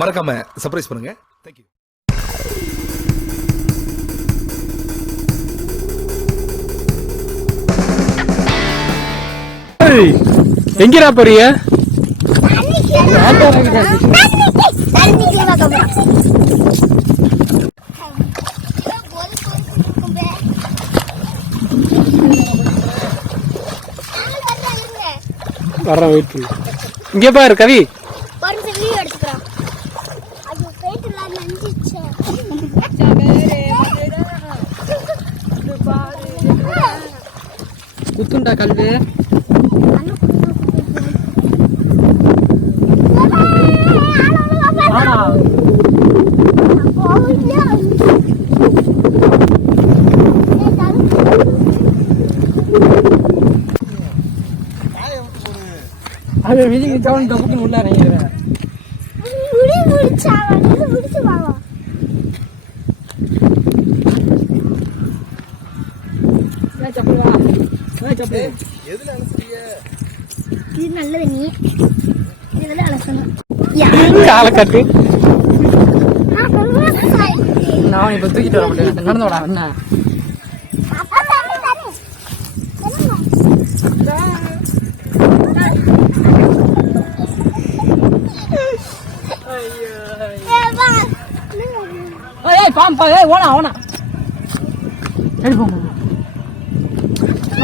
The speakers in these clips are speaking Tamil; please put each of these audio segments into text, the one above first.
மறக்காம சர்ப்ரைஸ் பண்ணுங்க. தேங்க்யூ எங்கடா போறீங்க? வர்றேன் வெயிட் பண்ணு. இங்கே பாரு கவி. குத்துண்டா கல்வி அது விதி தவன் டப்புக்குன்னு உள்ள இறங்கிடுவேன் இது நல்லது நீ. இதுல அலசணும். காலை கட்டு நான் இப்ப தூக்கிட்டு வர முடியாது நடந்து வரா என்ன? ஏய் பாம்பா ஏய் ஓனா ஓனா சரி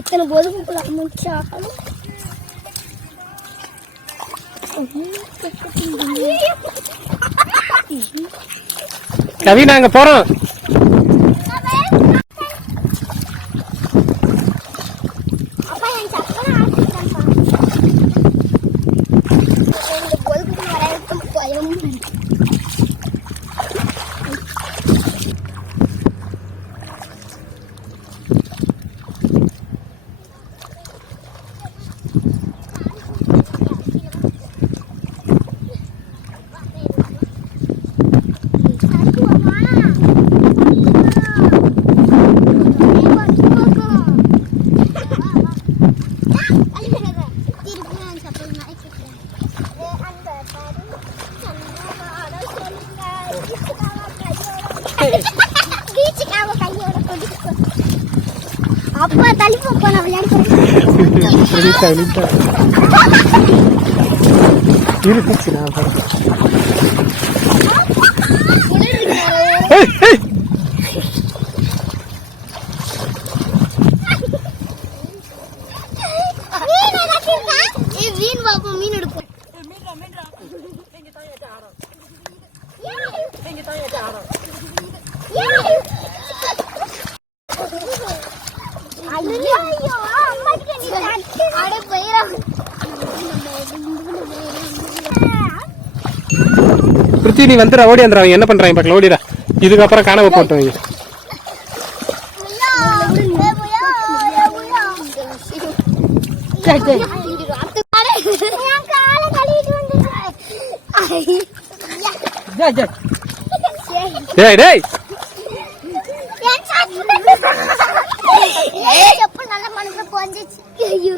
இத்தனை பொதுக்குள்ள அமைச்சாலும் கவி நாங்க போறோம். அப்பா தள்ளி போப்பா நான் விளையாடி வெளியிட்ட வெளியிட்ட இருந்துச்சு நான் போறேன் ஏய் ஏய் மீன் பாப்போம் மீன் எடுப்போம் ஐயோ அம்மாக்கு நீ தட்டு அட போயிரா பிருத்தி நீ வந்துடுற ஓடி அவங்க என்ன பண்றாங்க பார்க்கல ஓடிடா இதுக்கப்புறம் கனவு போட்டுவாங்க டேய் டேய். செப்பல் நல்ல மனசுல போஞ்சிச்சு ஐயோ.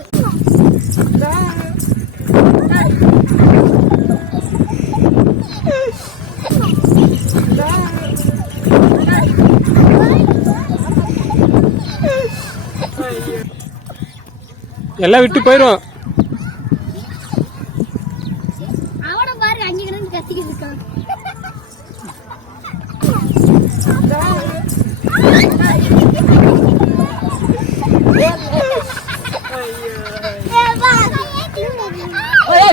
எல்லாம் விட்டு போயிடும்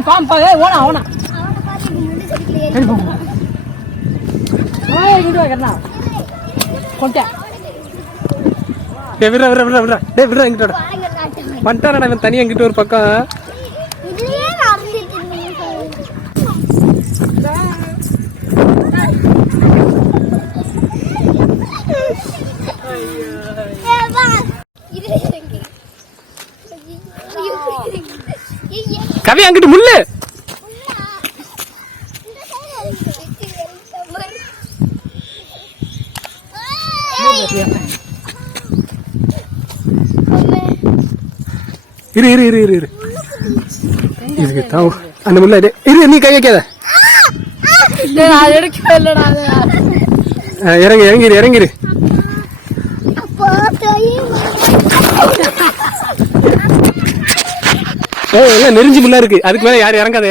ஏய் பாம்பா ஏய் ஓனா ஓனா. அவனை பார்த்து முன்னாடி சொல்லிக்கலையே. சரி போங்க ஏய் இங்க வரனா கொண்டே. டேய் விடுறா விடுறா விடுறா விடுறா. டேய் விடுறா காட்டுங்க. வந்துட்டானடா இவன் தனியா எங்கிட்ட ஒரு பக்கம். இதுலயே நான் அறிஞ்சிட்டு கவி அங்கிட்டு முள்ளு. இரு இரு இரு இரு இரு. இதுக்கு தான் அந்த முள்ள இது இரு நீ கை வைக்காத. இறங்கு இறங்கிரு இறங்கிரு. ஓ எல்லாம் நெறிஞ்சு முள்ளா இருக்கு. அதுக்கு மேல யாரும் இறங்காத.